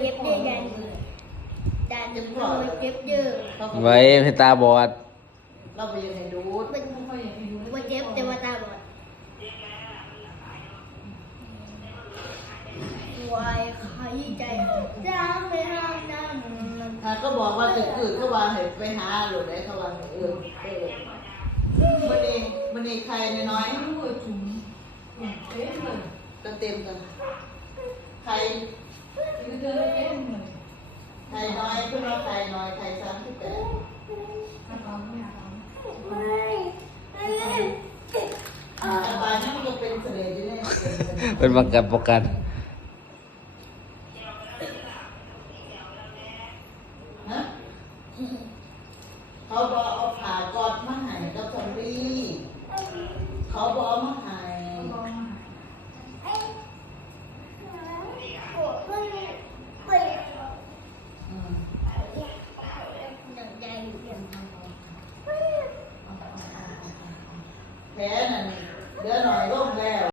เจ็บเยอะยันดันเราเจ็บเยอะเราก็ไว้ให้ตาบอด เราไปยังไงดูดมันมันเจ็บแต่ว่าตาบอดวายใครใจจ้างไปห้ามน้ำอะก็บอกว่าจะคือเขาว่าให้ไปหาหรือได้เขาว่าให้เออเออมันนี่มันนี่ใครน้อยๆก็เต็มกันใคร ใครน้อยเพื่อนว่าใครน้อยใครสามสิบแปดอาบานนี่มันก็เป็นเสน่ห์ที่แน่เป็นเสน่ห์เป็นบังกันประกันเขาบอกเอาผ่ากอดมาใหายกับซอมบี้เขาบอกเอามาใหายอืม แผลนั่นเดี๋ยวหน่อยร่มแล้ว